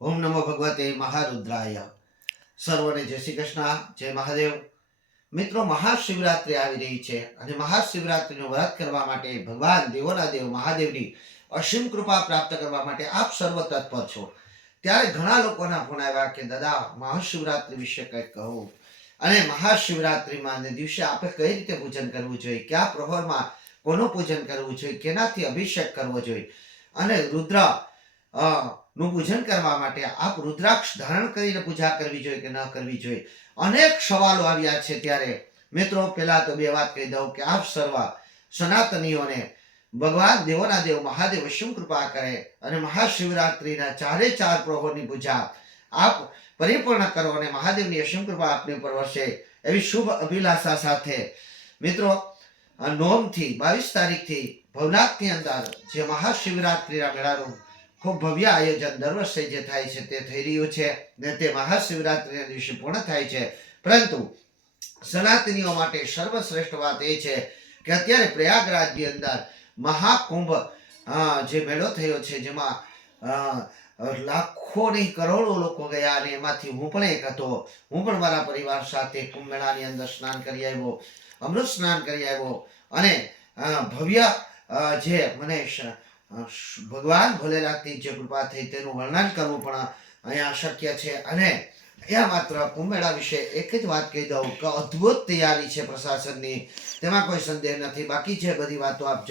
ओम नमो भगवते महारुद्राय। सर्वने जय श्री कृष्ण, जय महादेव। મિત્રો, મહાશિવરાત્રિ આવી રહી છે અને મહાશિવરાત્રિનું વ્રત કરવા માટે ભગવાન દેવોના દેવ મહાદેવની અસીમ કૃપા પ્રાપ્ત કરવા માટે આપ સર્વ તત્પર છો। ત્યારે ઘણા લોકોના ફોન આવ્યા કે દાદા મહાશિવરાત્રિ વિશે કંઈક કહો અને મહાશિવરાત્રિમાં દિવસે આપણે કઈ રીતે પૂજન કરવું જોઈએ, કયા પ્રહરમાં કોનું પૂજન કરવું જોઈએ, કેનાથી અભિષેક કરવો જોઈએ અને રુદ્ર નું પૂજન કરવા માટે આપ રુદ્રાક્ષ ધારણ કરીને પૂજા કરવી જોઈએ કે ન કરવી જોઈએ, અનેક સવાલો આવ્યા છે। ત્યારે મિત્રો, પહેલા તો બે વાત કહી દઉં કે આપ સર્વ સનાતનીઓને ભગવાન દેવોના દેવ મહાદેવ શું કૃપા કરે અને મહાશિવરાત્રિના ચારે ચાર પ્રહોરની પૂજા આપ પરિપૂર્ણ કરો અને મહાદેવની અસીમ કૃપા આપની ઉપર વરસે એવી શુભ અભિલાષા સાથે મિત્રો, 9 થી 22 તારીખથી ભવનાથની અંદર જે મહાશિવરાત્રિના મેળાનું ખૂબ ભવ્ય આયોજન દર વર્ષે જે થાય છે તે થઈ રહ્યું છે ને તે મહાશિવરાત્રિના દિવસે પૂર્ણ થાય છે। પરંતુ સનાતનીઓ માટે સર્વશ્રેષ્ઠ વાત એ છે કે અત્યારે પ્રયાગરાજની અંદર મહાકુંભ જે મેળો થયો છે, જેમાં લાખો નહીં કરોડો લોકો ગયા અને એમાંથી હું પણ એક હતો। હું પણ મારા પરિવાર સાથે કુંભ મેળાની અંદર સ્નાન કરી આવ્યો, અમૃત સ્નાન કરી આવ્યો અને ભવ્ય જે મને ભગવાન ભોલેનાથની જે કૃપા થઈ તેનું વર્ણન કરવું પણ અહીંયા શક્ય છે। અને અહીંયા માત્ર કુંભ મેળા વિશે એક જ વાત કહી દઉં કે અદ્ભુત તૈયારી છે પ્રશાસનની, તેમાં કોઈ સંદેહ નથી। બાકી જે બધી વાતો આપ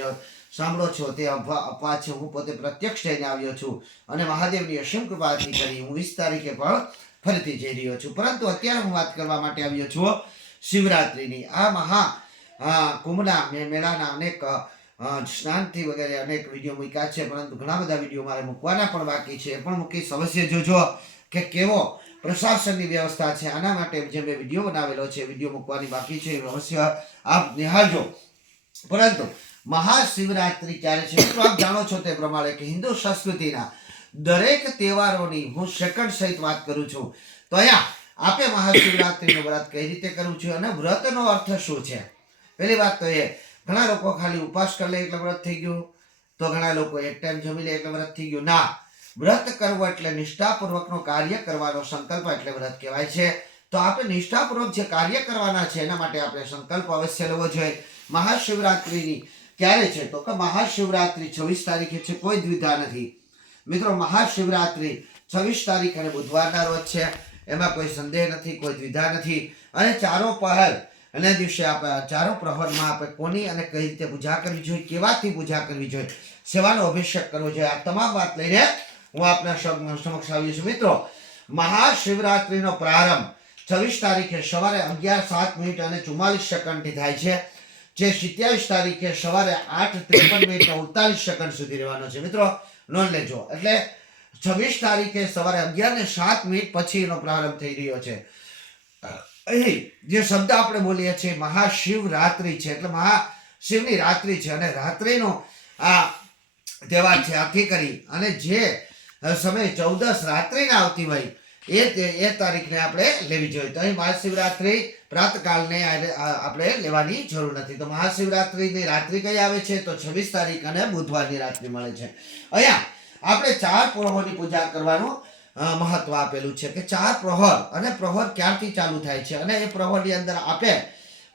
સાંભળો છો તે અપવાદ છે। હું પોતે પ્રત્યક્ષ જઈને આવ્યો છું અને મહાદેવની અસીમ કૃપાથી કરી હું 20 તારીખે પણ ફરીથી જઈ રહ્યો છું। પરંતુ અત્યારે હું વાત કરવા માટે આવ્યો છું શિવરાત્રિની। આ મહા કુંભના મેળાના અનેક સ્નાનથી વગેરે અનેક વિડીયો મૂક્યા છે, પરંતુ ઘણા બધા વિડીયો મારે મૂકવાના પણ બાકી છે, એ પણ મૂકીશ। અવશ્ય જોજો કે કેવો પ્રશાસનની વ્યવસ્થા છે। આના માટે જે મેં વિડીયો બનાવેલો છે, વિડીયો મૂકવાની બાકી છે, અવશ્ય આપ નિહાળજો। પરંતુ મહાશિવરાત્રિ ક્યારે છે મિત્રો, આપ જાણો છો તે પ્રમાણે કે હિન્દુ સંસ્કૃતિના દરેક તહેવારોની હું સેકન્ડ સહિત વાત કરું છું। તો અહીંયા આપે મહાશિવરાત્રિનું વ્રત કઈ રીતે કરવું છે અને વ્રતનો અર્થ શું છે। પહેલી વાત તો એ, ઘણા લોકો ખાલી ઉપવાસ કરી લે એટલે વ્રત થઈ ગયું, તો ઘણા લોકો એક ટાઈમ જમી લે એટલે વ્રત થઈ ગયું। ના, વ્રત કરવું એટલે નિષ્ઠાપૂર્વકનું કાર્ય કરવાનો સંકલ્પ એટલે વ્રત કહેવાય છે। તો આપણે નિષ્ઠાપૂર્વક જે કાર્ય કરવાના છે એના માટે આપણે સંકલ્પ અવશ્ય લેવો જોઈએ। મહાશિવરાત્રિની ક્યારે છે તો કે મહાશિવરાત્રિ 26 તારીખે છે, કોઈ દ્વિધા નથી મિત્રો। મહાશિવરાત્રિ 26 તારીખ અને બુધવારના રોજ છે, એમાં કોઈ સંદેહ નથી, કોઈ દ્વિધા નથી। અને ચારો પહર અને દિવસે આપણે ચારો પ્રહરમાં આપણે કોની અને કઈ રીતે પૂજા કરવી જોઈએ, કેવાથી પૂજા કરવી જોઈએ, સેવાનો અભિષેક કરવો જોઈએ, આ તમામ વાત લઈને હું આપના સમક્ષ આવ્યો છું। મિત્રો, મહાશિવરાત્રિનો પ્રારંભ 26 તારીખે સવારે 11:07 અને 44 સેકન્ડથી થાય છે, જે 27 તારીખે સવારે 8:53 અને 48 સુધી રહેવાનો છે। મિત્રો નોંધ લેજો, એટલે 26 તારીખે સવારે 11:07 પછી એનો પ્રારંભ થઈ રહ્યો છે। અહીં જે શબ્દ આપણે બોલીએ છીએ મહાશિવરાત્રિ છે, એટલે મહાશિવની રાત્રિ છે અને રાત્રિનો આ તહેવાર છે। આખી કરી અને જે સમય 14 રાત્રિના આવતી હોય એ તારીખને આપણે લેવી જોઈએ। તો અહીં મહાશિવરાત્રિ પ્રાતકાલને આપણે લેવાની જરૂર નથી। તો મહાશિવરાત્રિની રાત્રિ કઈ આવે છે તો 26 તારીખ અને બુધવારની રાત્રિ મળે છે। અહીંયા આપણે 4 પ્રહોરની પૂજા કરવાનું મહત્વ આપેલું છે કે 4 પ્રહર, અને પ્રહર ક્યારથી ચાલુ થાય છે અને એ પ્રહરની અંદર આપે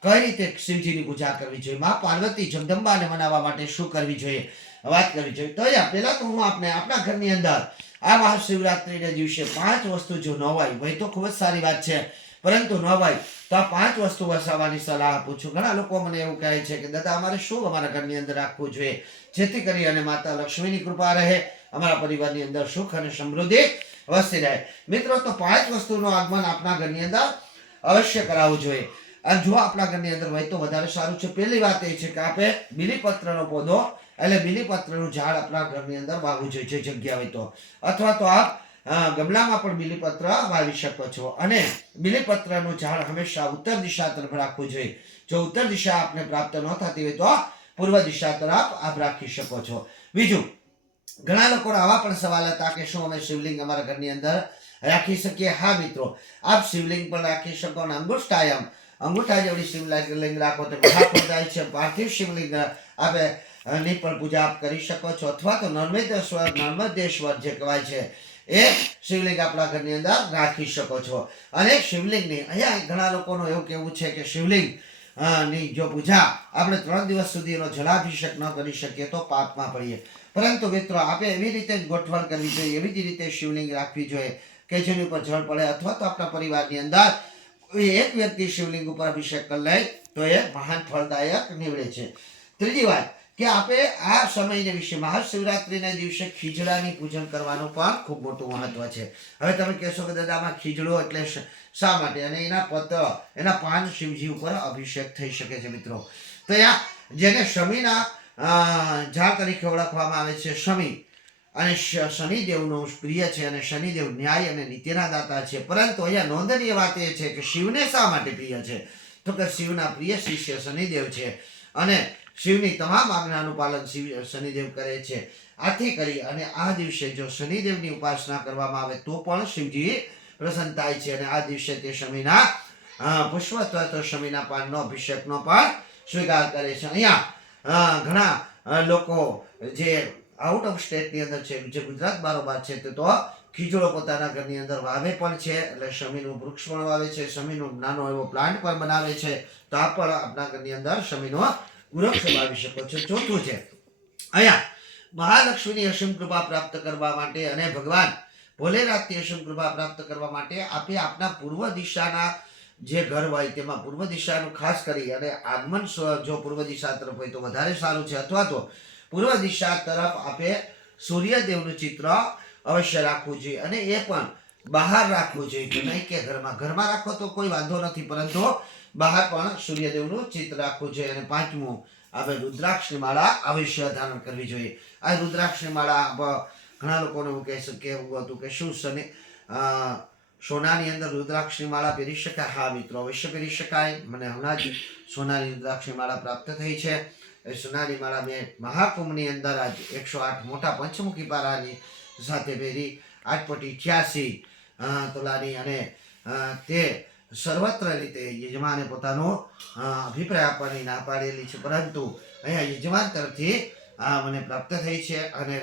કઈ રીતે શિવજીની પૂજા કરવી જોઈએ, મા પાર્વતી જગદંબાને મનાવવા માટે શું કરવી જોઈએ, વાત કરવી જોઈએ। તો અહીંયા પહેલા તો હું આપણા ઘરની અંદર આ મહાશિવરાત્રિના દિવસે 5 વસ્તુ જો ન હોય તો ખૂબ જ સારી વાત છે, પરંતુ ન હોય તો આ 5 વસ્તુ વસાવવાની સલાહ આપું છું। ઘણા લોકો મને એવું કહે છે કે દાદા અમારે શું અમારા ઘરની અંદર રાખવું જોઈએ જેથી કરી અને માતા લક્ષ્મીની કૃપા રહે, અમારા પરિવારની અંદર સુખ અને સમૃદ્ધિ અવશ્ય રહે। મિત્રો, તો 5 વસ્તુનું આગમન આપણા ઘરની અંદર અવશ્ય કરાવવું જોઈએ અને જો આપણા ઘરની અંદર હોય તો વધારે સારું છે। પહેલી વાત એ છે કે આપણે બીલીપત્રનો પૌધો એટલે બીલીપત્રનું ઝાડ આપણા ઘરની અંદર વાવવું જોઈએ, જે જગ્યા હોય તો, અથવા તો આપ ગમલામાં પણ બીલીપત્ર વાવી શકો છો। અને બીલીપત્રનું ઝાડ હંમેશા ઉત્તર દિશા તરફ રાખવું જોઈએ। જો ઉત્તર દિશા આપને પ્રાપ્ત ન થતી હોય તો પૂર્વ દિશા તરફ આપ રાખી શકો છો। બીજું, ઘણા લોકોના આવા પણ સવાલ હતા કે શું અમે શિવલિંગ અમારા ઘરની અંદર રાખી શકીએ। હા મિત્રો, આપ શિવલિંગ પણ રાખી શકો અને અંગૂઠા જેવડી શિવલિંગ રાખો તો મહાફળદાય છે। પાર્થિવ શિવલિંગ આપણે ની પણ પૂજા આપ કરી શકો છો, અથવા તો નર્મદેશ્વર જે કહેવાય છે એ શિવલિંગ આપણા ઘરની અંદર રાખી શકો છો. અને શિવલિંગની અહીંયા ઘણા લોકોનું એવું કહેવું છે કે શિવલિંગ ની જો પૂજા આપણે 3 દિવસ સુધી એનો જલાભિષેક ન કરી શકીએ તો પાપમાં પડીએ. પરંતુ મિત્રો આપણે એવી રીતે જ ગોઠવણ કરવી જોઈએ, એવી જ રીતે શિવલિંગ રાખવી જોઈએ કે જેની ઉપર જળ પડે, અથવા તો આપણા પરિવારની અંદર કોઈ એક વ્યક્તિ શિવલિંગ ઉપર અભિષેક કરી લે તો એ મહાન ફળદાયક નીવડે છે. ત્રીજી વાત કે આપણે આ સમયને વિશે મહાશિવરાત્રિના દિવસે ખીજડાની પૂજન કરવાનું પણ ખૂબ મોટું મહત્વ છે. હવે તમે કહેશો કે દાદામાં ખીજડો એટલે શા માટે, અને એના પત્ર એના પાન શિવજી ઉપર અભિષેક થઈ શકે છે મિત્રો. તો જેને શમીના ઝાડ તરીકે ઓળખવામાં આવે છે, શમી, અને શનિદેવનું પ્રિય છે, અને શનિદેવ ન્યાય અને નીતિના દાતા છે. પરંતુ અહીંયા નોંધનીય વાત એ છે કે શિવને શા માટે પ્રિય છે, તો કે શિવના પ્રિય શિષ્ય શનિદેવ છે, અને શિવની તમામ આજ્ઞાનું પાલન શનિદેવ કરે છે. આથી કરી અને આ દિવસે જો શનિદેવની ઉપાસના કરવામાં આવે તો પણ શિવજી પ્રસન્ન થાય છે, અને આ દિવસે તે શમીના પુષ્પ અથવા તો શમીના પાનનો અભિષેકનો પણ સ્વીકાર કરે છે. અહીંયા ઘણા લોકો જે આઉટ ઓફ સ્ટેટની અંદર છે, જે ગુજરાત બારોબાર છે, તે તો ખીજડો પોતાના ઘરની અંદર વાવે પણ છે, એટલે શમીનું વૃક્ષ પણ વાવે છે, શમીનો નાનો એવો પ્લાન્ટ પણ બનાવે છે. તો આ પણ આપણા ઘરની અંદર શમીનો વૃક્ષ વાવી શકો છો. ચોથું છે અહીંયા મહાલક્ષ્મીની અસીમ કૃપા પ્રાપ્ત કરવા માટે અને ભગવાન ભોલેનાથની અસીમ કૃપા પ્રાપ્ત કરવા માટે આપણે આપણા પૂર્વ દિશાના જે ઘર હોય તેમાં પૂર્વ દિશાનું ખાસ કરી અને આગમન જો પૂર્વ દિશા તરફ હોય તો વધારે સારું છે, અથવા તો પૂર્વ દિશા તરફ આપણે સૂર્યદેવનું ચિત્ર અવશ્ય રાખવું જોઈએ, અને એ પણ બહાર રાખવું જોઈએ, નહીં કે ઘરમાં રાખો તો કોઈ વાંધો નથી, પરંતુ બહાર પણ સૂર્યદેવનું ચિત્ર રાખવું જોઈએ. અને પાંચમું આપણે રુદ્રાક્ષની માળા અવશ્ય ધારણ કરવી જોઈએ. આ રુદ્રાક્ષની માળા ઘણા લોકોને એવું કહેવું હતું કે શું સોનાની અંદર રુદ્રાક્ષની માળા પહેરી શકાય? હા મિત્રો, અવશ્ય પહેરી શકાય. મને હમણાં જ સોનાની રુદ્રાક્ષની માળા પ્રાપ્ત થઈ છે. એ સોનાની માળા મેં મહાકુંભની અંદર આજ 108 મોટા પંચમુખી પારાની સાથે પહેરી 8.86 તોલાની, અને તે સર્વત્ર રીતે યજમાને પોતાનો અભિપ્રાય આપવાની ના પાડેલી છે, પરંતુ અહીંયા યજમાન તરફથી મને પ્રાપ્ત થઈ છે. અને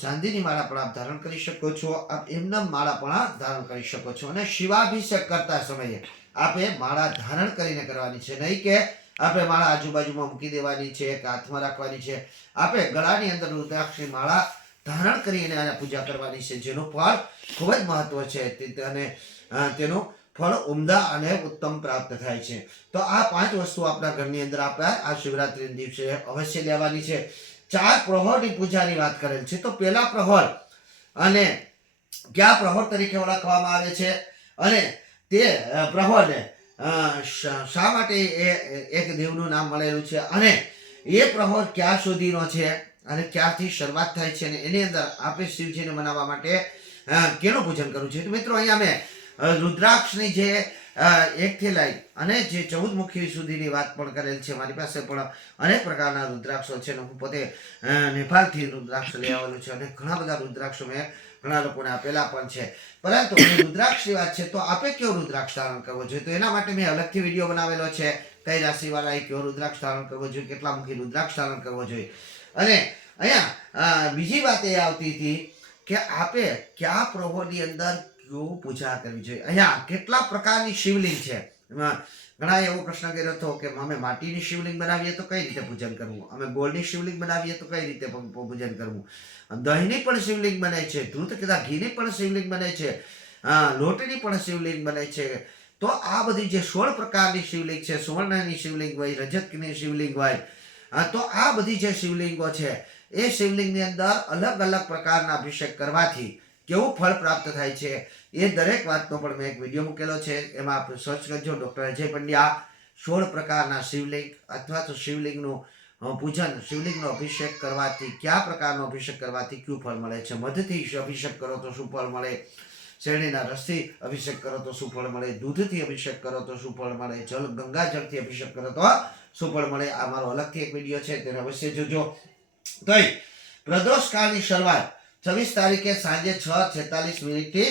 ચાંદીની માળા પણ આપ ધારણ કરી શકો છો, આપ એમના માળા પણ ધારણ કરી શકો છો. અને શિવાભિષેક કરતા સમયે આપણે માળા ધારણ કરીને કરવાની છે, નહીં કે આપણે માળા આજુબાજુમાં મૂકી દેવાની છે કે હાથમાં રાખવાની છે. આપણે ગળાની અંદર રુદ્રાક્ષની માળા ધારણ કરીને આને પૂજા કરવાની છે, જેનું ફળ ખૂબ જ મહત્વ છે, અને તેનું ફળ ઉમદા અને ઉત્તમ પ્રાપ્ત થાય છે. તો આ 5 વસ્તુ આપણા ઘરની અંદર આપણે આ શિવરાત્રિના દિવસે અવશ્ય લેવાની છે. 4 પ્રહરની પૂજાની વાત કરેલ છે. તો પહેલા પ્રહર, અને કયા પ્રહર તરીકે ઓળખવામાં આવે છે, અને તે પ્રહરને શા માટે એક દેવનું નામ મળેલું છે, અને એ પ્રહર ક્યાં સુધીનો છે, અને ક્યાંથી શરૂઆત થાય છે, અને એની અંદર આપણે શિવજીને મનાવવા માટે કેનું પૂજન કરવું છે. તો મિત્રો અહીંયા મેં રુદ્રાક્ષની જે 1 થી લઈ અને જે 14 મુખી સુધીની વાત પણ કરેલ છે. મારી પાસે પણ અનેક પ્રકારના રુદ્રાક્ષો છે, હું પોતે નેપાળથી રુદ્રાક્ષ લઈ આવેલું છે, અને ઘણા બધા રુદ્રાક્ષો મેં ઘણા લોકોને આપેલા પણ છે. પરંતુ રુદ્રાક્ષની વાત છે, તો આપણે કેવો રુદ્રાક્ષ ધારણ કરવો જોઈએ, તો એના માટે મેં અલગથી વિડીયો બનાવેલો છે. કઈ રાશિવાળાએ કેવો રુદ્રાક્ષ ધારણ કરવો જોઈએ, કેટલા મુખી રુદ્રાક્ષ ધારણ કરવો જોઈએ. અને અહીંયા બીજી વાત એ આવતી હતી કે આપણે કયા પ્રહોરની અંદર કેવું પૂજા કરવી જોઈએ. અહીંયા કેટલા પ્રકારની શિવલિંગ છે. ઘણા એવો પ્રશ્ન કર્યો હતો કે અમે માટીની શિવલિંગ બનાવીએ તો કઈ રીતે પૂજન કરવું, અમે ગોળની શિવલિંગ બનાવીએ તો કઈ રીતે પૂજન કરવું, દહીંની પણ શિવલિંગ બને છે, દૂધ કીધા ઘીની પણ શિવલિંગ બને છે, લોટની પણ શિવલિંગ બને છે. તો આ બધી જે 16 પ્રકારની શિવલિંગ છે, સુવર્ણની શિવલિંગ હોય, રજતની શિવલિંગ હોય, તો આ બધી જે શિવલિંગો છે, એ શિવલિંગની અંદર અલગ અલગ પ્રકારના અભિષેક કરવાથી કેવું ફળ પ્રાપ્ત થાય છે, એ દરેક વાતનો પણ મેં એક વિડીયો મૂકેલો છે. એમાં આપણે સર્ચ કરજો, ડૉક્ટર અજય પંડ્યા 16 પ્રકારના શિવલિંગ, અથવા તો શિવલિંગનું પૂજન, શિવલિંગનો અભિષેક કરવાથી કયા પ્રકારનો અભિષેક કરવાથી કયું ફળ મળે છે, મધથી અભિષેક કરો તો શું ફળ મળે, શેરડીના રસથી અભિષેક કરો તો શું ફળ મળે, દૂધથી અભિષેક કરો તો શું ફળ મળે, ગંગાજળથી અભિષેક કરો તો શું ફળ મળે. આ મારો અલગથી એક વિડીયો છે, તેને અવશ્ય જોજો. તો પ્રદોષ કાળની શરૂઆત 26 તારીખે સાંજે 6:46 થી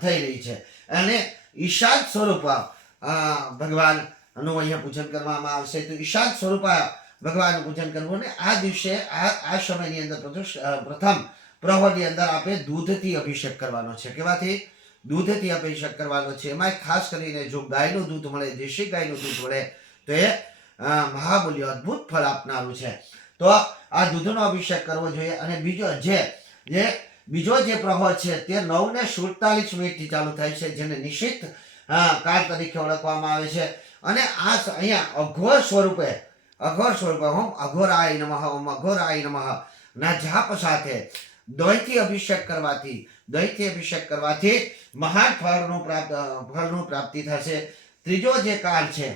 થઈ રહી છે, અને ઈશાન સ્વરૂપ ભગવાનનું અહીંયા પૂજન કરવામાં આવશે. તો ઈશાન સ્વરૂપ ભગવાનનું પૂજન કરવું, અને આ દિવસે આ સમયની અંદર પ્રથમ પ્રહરની અંદર આપણે દૂધથી અભિષેક કરવાનો છે. કેવાથી? દૂધથી અભિષેક કરવાનો છે. એમાં ખાસ કરીને જો ગાયનું દૂધ મળે, દેશી ગાયનું દૂધ મળે તો એ મહામૂલ્ય અદ્ભુત ફળ આપનારું છે. તો આ દૂધનો અભિષેક કરવો જોઈએ. અને બીજો જે પ્રહર છે તે 9:47 ચાલુ થાય છે, જેને નિશ્ચિત કાળ તરીકે ઓળખવામાં આવે છે. અને આ અહીંયા અઘોર સ્વરૂપે ઓમ અઘોરાય નમઃ, ઓમ અઘોરાય નમઃ ના જાપ સાથે દહીંથી અભિષેક કરવાથી મહાન ફળનું પ્રાપ્તિ થશે. ત્રીજો જે કાળ છે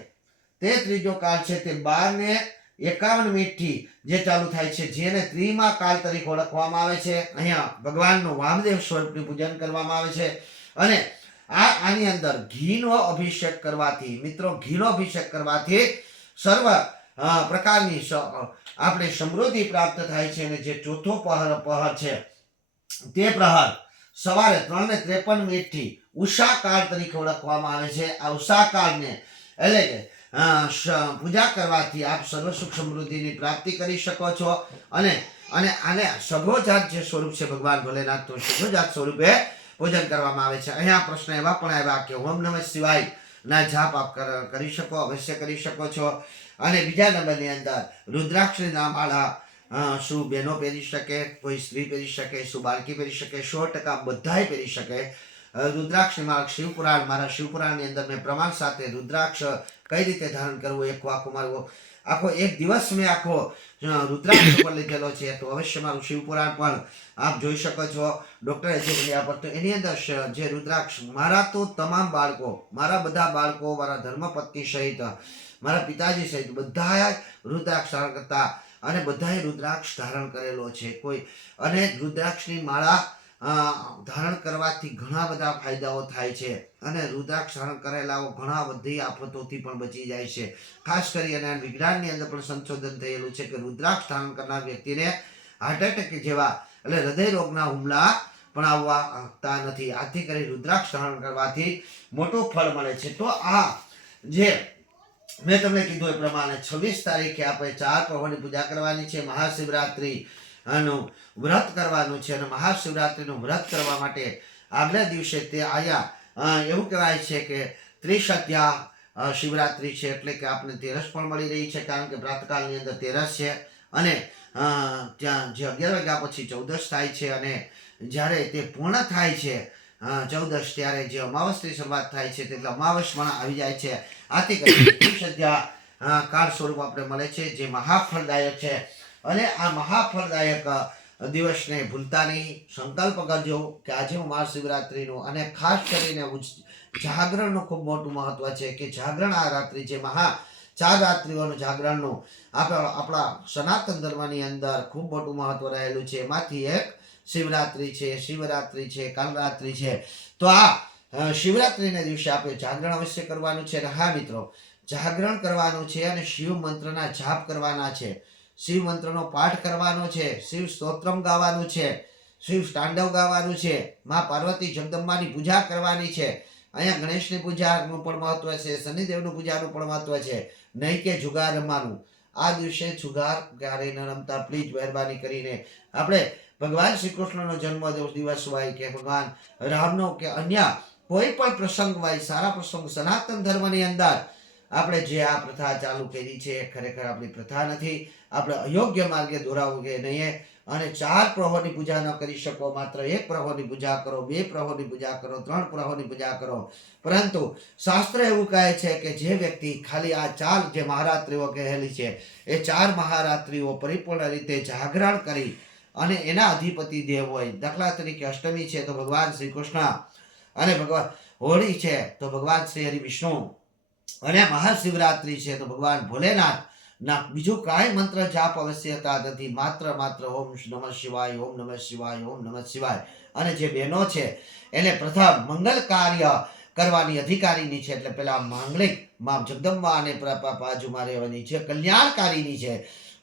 તે 12:51 થી જે ચાલુ થાય છે, જેને ત્રિમા કાળ તરીકે ઓળખવામાં આવે છે. અહીંયા ભગવાનનું વામદેવ સ્વરૂપનું પૂજન કરવામાં આવે છે. અને આની અંદર ઘીનો અભિષેક કરવાથી, મિત્રો, ઘીનો અભિષેક કરવાથી સર્વ પ્રકારની આપણે સમૃદ્ધિ પ્રાપ્ત થાય છે. અને જે ચોથો પ્રહર છે તે પ્રહર સવારે 3:53 થી ઉષા કાળ તરીકે ઓળખવામાં આવે છે. આ ઉષા કાળને એટલે કે પૂજા કરવાથી આપ સર્વ સુખ સમૃદ્ધિની પ્રાપ્તિ કરી શકો છો. અને આને સઘોજાત જે સ્વરૂપ છે ભગવાન ભોલેનાથ, તો સઘોજાત સ્વરૂપે પૂજન કરવામાં આવે છે. અહીંયા પ્રશ્ન એવા પણ આવ્યા કે ઓમ નમઃ શિવાય ના જાપ આપ કરી શકો, અવશ્ય કરી શકો છો. અને બીજા નંબરની અંદર રુદ્રાક્ષની માળા શું બહેનો પહેરી શકે, કોઈ સ્ત્રી પહેરી શકે, શું બાળકી પહેરી શકે? 100% બધાય પહેરી શકે. રુદ્રાક્ષની માળા શિવપુરાણ, મારા શિવપુરાણની અંદર મેં પ્રમાણ સાથે રુદ્રાક્ષ કઈ રીતે ધારણ કરવું આખો એક દિવસ મેં આખો રુદ્રાક્ષ પર લીધેલો છે. તો અવશ્ય મારું શિવપુરાણ પણ આપ જોઈ શકો છો. ડોક્ટરે જે બોલ્યા પર તો એની અંદર જે રુદ્રાક્ષ મારા તો તમામ બાળકો, મારા બધા બાળકો, મારા ધર્મપત્ની સહિત, મારા પિતાજી સહિત બધા રુદ્રાક્ષ ધારણ કરતા, અને બધાએ રુદ્રાક્ષ ધારણ કરેલો છે. અને રુદ્રાક્ષની માળા ધારણ કરવાથી ઘણા બધા ફાયદાઓ થાય છે. અને રુદ્રાક્ષ ધારણ કરેલાઓ ઘણા બધી આફતોથી પણ બચી જાય છે. ખાસ કરીને વિજ્ઞાનની અંદર પણ સંશોધન થયેલું છે કે રુદ્રાક્ષ ધારણ કરનાર વ્યક્તિને હાર્ટ એટેક જેવા એટલે હૃદય રોગના હુમલા પણ આવતા નથી. આથી કરી રુદ્રાક્ષ ધારણ કરવાથી મોટું ફળ મળે છે. તો આ જે મેં તમને કીધું એ પ્રમાણે 26 તારીખે આપણે 4 પ્રહરની પૂજા કરવાની છે. મહાશિવરાત્રી નું વ્રત કરવાનું છે. અને મહાશિવરાત્રીનું વ્રત કરવા માટે આગલા દિવસે તે એવું કહેવાય છે કે ત્રિસંધ્યા શિવરાત્રી છે, એટલે કે આપણે તેરસ પણ મળી રહી છે, કારણ કે પ્રાતકાળની અંદર તેરસ છે. અને ત્યાં જે 11 વાગ્યા પછી 14 થાય છે. અને જ્યારે તે પૂર્ણ થાય છે 14, ત્યારે જે અમાવસની શરૂઆત થાય છે, એટલે અમાવસ પણ આવી જાય છે. આથી કરીને ત્રિસંધ્યા કાળ સ્વરૂપ આપણે મળે છે, જે મહાફળદાયક છે. અને આ મહાફળદાયક દિવસને ભૂલતા નહીં. સંકલ્પ કરજો કે આજે હું મહાશિવરાત્રીનું, અને ખાસ કરીને જાગરણનું ખૂબ મોટું મહત્વ છે કે જાગરણ આ રાત્રિ જે 4 રાત્રિઓનું જાગરણનું આપણા સનાતન ધર્મની અંદર ખૂબ મોટું મહત્વ રહેલું છે. એમાંથી એક શિવરાત્રી છે, શિવરાત્રી છે, કાલરાત્રી છે. તો આ શિવરાત્રીના દિવસે આપણે જાગરણ અવશ્ય કરવાનું છે. અને હા મિત્રો, જાગરણ કરવાનું છે અને શિવ મંત્રના જાપ કરવાના છે, શિવ મંત્રનો પાઠ કરવાનો છે, શિવ સ્તોત્રમ ગાવાનું છે, શિવ તાંડવ ગાવાનું છે, માં પાર્વતી જગદંબાની પૂજા કરવાની છે. અહીંયા ગણેશની પૂજાનું પણ મહત્વ છે, શનિદેવનું પૂજાનું પણ મહત્વ છે. નહીં કે જુગાર રમવાનું. આ દિવસે જુગાર ક્યારેય ન રમતા, પ્લીઝ મહેરબાની કરીને. આપણે ભગવાન શ્રી કૃષ્ણનો જન્મ દિવસ હોય કે ભગવાન રામનો કે અન્ય કોઈ પણ પ્રસંગ હોય, સારા પ્રસંગ, સનાતન ધર્મની અંદર આપણે જે આ પ્રથા ચાલુ કરી છે એ ખરેખર આપણી પ્રથા નથી. આપણે અયોગ્ય માર્ગે દોરાવું કે નહીં. અને 4 પ્રહરની પૂજા ન કરી શકો, માત્ર 1 પ્રહરની પૂજા કરો, 2 પ્રહરની પૂજા કરો, 3 પ્રહરની પૂજા કરો. પરંતુ શાસ્ત્ર એવું કહે છે કે જે વ્યક્તિ ખાલી આ 4 જે મહારાત્રિઓ કહેલી છે એ 4 મહારાત્રિઓ પરિપૂર્ણ રીતે જાગરણ કરી અને એના અધિપતિ દેવ હોય, દાખલા તરીકે અષ્ટમી છે તો ભગવાન શ્રી કૃષ્ણ, અને ભગવાન હોળી છે તો ભગવાન શ્રી હરિ વિષ્ણુ, અને મહાશિવરાત્રી છે તો ભગવાન ભોલેનાથ ના બીજું કાંઈ મંત્ર જાપ આવશ્યકતા નથી. માત્ર ઓમ નમઃ શિવાય, ઓમ નમઃ શિવાય, ઓમ નમઃ શિવાય. અને જે બહેનો છે એને પ્રથમ મંગલ કાર્ય કરવાની અધિકારીની છે, એટલે પેલા માંગલિક માં જગદંબા અને બાજુમાં રહેવાની છે, કલ્યાણકારીની છે.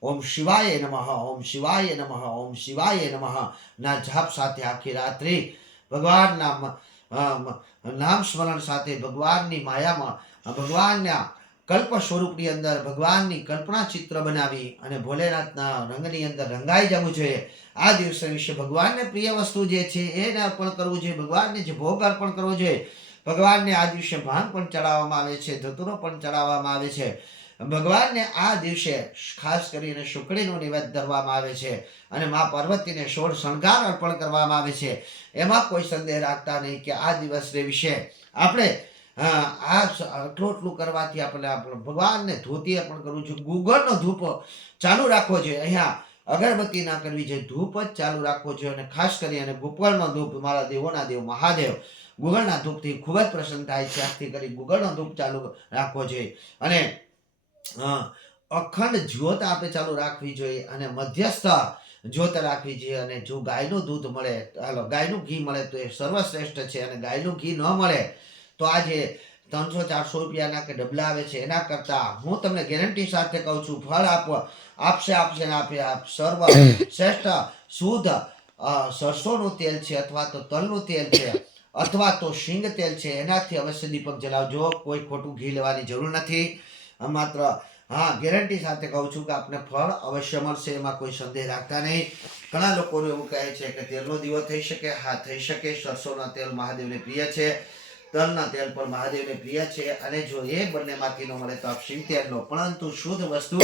ઓમ શિવાય નમઃ, ઓમ શિવાય નમઃ, ઓમ શિવાય નમઃ ના જાપ સાથે આખી રાત્રિ ભગવાનના નામ સ્મરણ સાથે ભગવાનની માયામાં ભગવાનના કલ્પ સ્વરૂપની અંદર ભગવાનની કલ્પના ચિત્ર બનાવી અને ભોલેનાથના રંગની અંદર રંગાઈ જવું જોઈએ. આ દિવસ વિશે ભગવાનને પ્રિય વસ્તુ જે છે એને અર્પણ કરવું જોઈએ. ભગવાનને જે ભોગ અર્પણ કરવો જોઈએ. ભગવાનને આ દિવસે ભાંગ પણ ચડાવવામાં આવે છે, ધતુરો પણ ચડાવવામાં આવે છે. ભગવાનને આ દિવસે ખાસ કરીને શુકડીનું નિવેદ ધરવામાં આવે છે અને મા પાર્વતીને 16 શણગાર અર્પણ કરવામાં આવે છે. એમાં કોઈ સંદેહ રાખતા નહીં કે આ દિવસને વિશે આપણે આટલું કરવાથી આપણે ભગવાનને ધોતી અર્પણ કરવું જોઈએ. ગુગળનો ધૂપ ચાલુ રાખવો જોઈએ. અહીંયા અગરબત્તી ના કરવી જોઈએ, ધૂપ જ ચાલુ રાખવો જોઈએ. અને ખાસ કરીને ગુગળનો ધૂપ મારા દેવોના દેવ મહાદેવ ગુગળના ધૂપથી ખૂબ જ પ્રસન્ન થાય છે. આથી કરી ગુગળનો ધૂપ ચાલુ રાખવો જોઈએ અને અખંડ જ્યોત આપણે ચાલુ રાખવી જોઈએ અને મધ્યસ્થ જ્યોત રાખવી જોઈએ. અને જો ગાયનું દૂધ મળે, ગાયનું ઘી મળે તો એ સર્વશ્રેષ્ઠ છે. અને ગાયનું ઘી ન મળે તો આજે 300-400 રૂપિયાના કે ડબલા આવે છે એના કરતા હું તમને ગેરંટી સાથે કહું છું, ફળ આપશે સર્વ શ્રેષ્ઠ શુદ્ધ સરસોનું તેલ છે અથવા તો તલનું તેલ છે અથવા તો શીંગ તેલ છે, એનાથી અવશ્ય દીપક જલાવજો. કોઈ ખોટું ઘી લેવાની જરૂર નથી. માત્ર ગેરંટી સાથે કહું છું કે આપને ફળ અવશ્ય મળશે, એમાં કોઈ સંદેહ રાખતા નહીં. ઘણા લોકોને એવું કહે છે કે તેલનો દીવો થઈ શકે. હા, થઈ શકે. સરસોના તેલ મહાદેવને પ્રિય છે, તલના તેલ પણ મહાદેવને પ્રિય છે. અને જો એ બંનેમાંથી ન મળે તો આપ શીંગ તેલ લો, પરંતુ શુદ્ધ વસ્તુ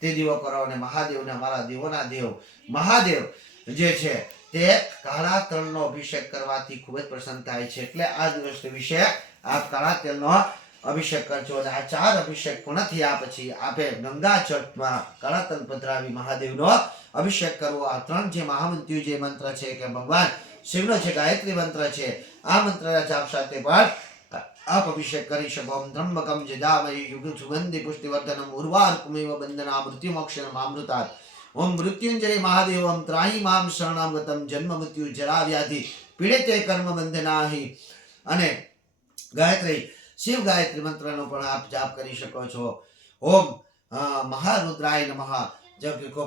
તે દીવો કરો. અને મહાદેવને, અમારા દેવોના દેવ મહાદેવ જે છે તે કાળા તલનો અભિષેક કરવાથી ખૂબ જ પ્રસન્ન થાય છે. એટલે આ દિવસ વિશે આપ કાળા તેલનો અભિષેક કરજો. અને આ 4 અભિષેક પૂર્ણ થયા પછી આપે ગંગા જળમાં કાળા તલ પધરાવી મહાદેવનો અભિષેક કરવો. આ 3 જે મહામૃત્યુંજય મંત્ર છે કે ભગવાન શિવનો જે ગાયત્રી મંત્ર છે, આ મંત્રના જાપ સાથે પણ આપ અભિષેક કરી શકો. ઓમ ત્રંબકમ જદામહી યુગ સુગંધિ પુષ્ટિવર્ધનમ ઉર્વારુકમેવ બંધના મૃત્યુમોક્ષણમ અમૃતાત. ઓમ મૃત્યુંજય મહાદેવ ઓમ ત્રાહી મામ શરણમ ગતમ જન્મ મૃત્યુ જરા વ્યાધિ પીડિતે કર્મ બંધનાહી. અને ગાયત્રી શિવ ગાયત્રી મંત્રનો પણ આપ જાપ કરી શકો છો. ઓમ મહારુદ્રાય નમઃ.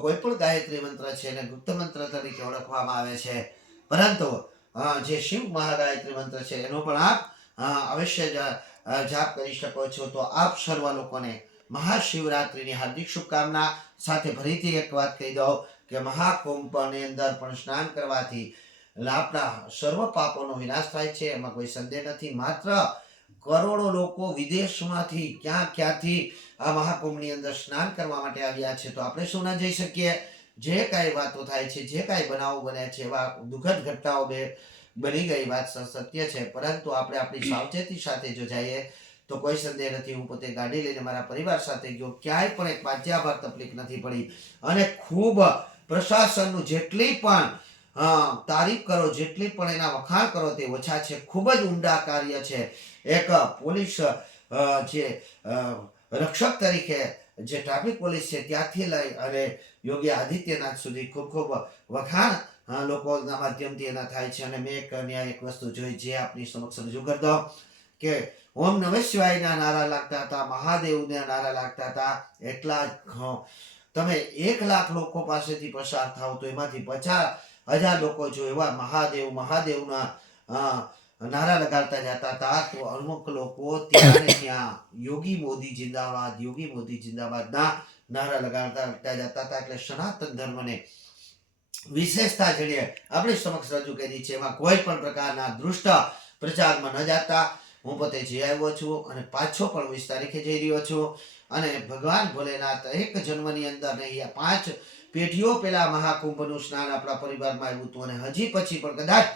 કોઈ પણ ગાયત્રી મંત્ર છે એને ગુપ્ત મંત્ર તરીકે ઓળખવામાં આવે છે, પરંતુ જે શિવ મહાગાયત્રી મંત્ર છે એનો પણ આપ અવશ્ય જાપ કરી શકો છો. તો આપ સર્વ લોકોને મહાશિવરાત્રિની હાર્દિક શુભકામના સાથે ફરીથી એક વાત કહી દઉં કે મહાકુંભની અંદર પણ સ્નાન કરવાથી આપણા સર્વ પાપોનો વિનાશ થાય છે, એમાં કોઈ સંદેહ નથી. માત્ર કરોડો લોકો વિદેશમાંથી ક્યાંથી આ મહાકુંભની અંદર સ્નાન કરવા માટે આવ્યા છે, તો આપણે શું ના જઈ શકીએ? જે કાંઈ વાતો થાય છે, જે કાંઈ બનાવો બને છે, એવા દુઃખદ ઘટનાઓ બની ગઈ વાત સત્ય છે, પરંતુ આપણે આપણી સાવચેતી સાથે જો જઈએ તો કોઈ સંદેહ નથી. હું પોતે ગાડી લઈને મારા પરિવાર સાથે ગયો, ક્યાંય પણ એક વાજ્યાભર તકલીફ નથી પડી. અને ખૂબ પ્રશાસનનું જેટલી પણ તારીફ કરો, જેટલી પણ એના વખાણ કરો તે ઓછા છે. ખૂબ જ ઊંડા કાર્ય છે. એક પોલીસ જે રક્ષક તરીકે જે ટ્રાફિક પોલીસ છે ત્યાંથી લઈ અને યોગી આદિત્યનાથ સુધી ખૂબ ખૂબ વખાણ લોકોના માધ્યમથી એના થાય છે. અને મેં એક વસ્તુ જોઈ જે આપની સમક્ષ રજૂ કરી દઉં કે ઓમ નમઃ શિવાયના નારા લાગતા હતા, મહાદેવના નારા લાગતા હતા. એટલા જ તમે 1 લાખ લોકો પાસેથી પસાર થાવ તો એમાંથી 50,000 લોકો જો એવા મહાદેવના નારા લગાડતા જતા હતા, તો અમુક લોકો ત્યાં યોગી મોદી જિંદાબાદના નારા લગાડતા જતા હતા. એટલે સનાતન ધર્મને વિશેષતા જેને આપણી સમક્ષ રજૂ કરી છે, એમાં કોઈ પણ પ્રકારના દુષ્ટ પ્રચારમાં ન જતા. હું પોતે જઈ આવ્યો છું અને પાછો પણ 20 તારીખે જઈ રહ્યો છું. અને ભગવાન ભોલેનાથ એક જન્મની અંદર નહીં, 5 પેઢીઓ પહેલા મહાકુંભનું સ્નાન આપણા પરિવારમાં આવ્યું હતું અને હજી પછી પણ કદાચ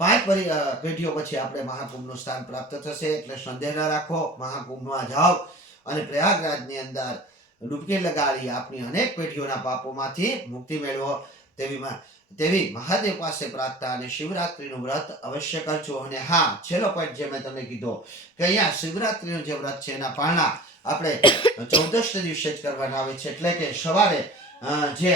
5 પેઢીઓ પછી આપણે મહાકુંભનું સ્થાન પ્રાપ્ત થશે. એટલે સંદેહ ન રાખો, મહાકુંભમાં જાઓ અને પ્રયાગરાજની અંદર ડૂબકી લગાડી આપણી અનેક પેઢીઓના પાપોમાંથી મુક્તિ મેળવો. તેવી મહાદેવ પાસે પ્રાર્થના. અને શિવરાત્રીનું વ્રત અવશ્ય કરજો. અને હા, છેલ્લો પોઈન્ટ જે મેં તમને કીધો કે અહીંયા શિવરાત્રીનું જે વ્રત છે એના પારણા આપણે 14 દિવસે જ કરવાના આવે છે. એટલે કે સવારે જે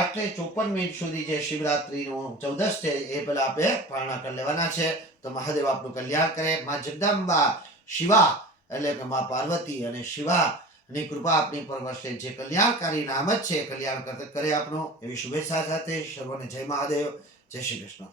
8:54 સુધી જે શિવરાત્રીનું 14 છે એ પહેલા આપણે પારણા કરી લેવાના છે. તો મહાદેવ આપનું કલ્યાણ કરે. માં જગદંબા શિવા એટલે કે માં પાર્વતી અને શિવા ની કૃપા આપણી પર વરસે. જે કલ્યાણકારી નામ જ છે, કલ્યાણ કરે આપણું. એવી શુભેચ્છા સાથે સર્વને જય મહાદેવ, જય શ્રી કૃષ્ણ.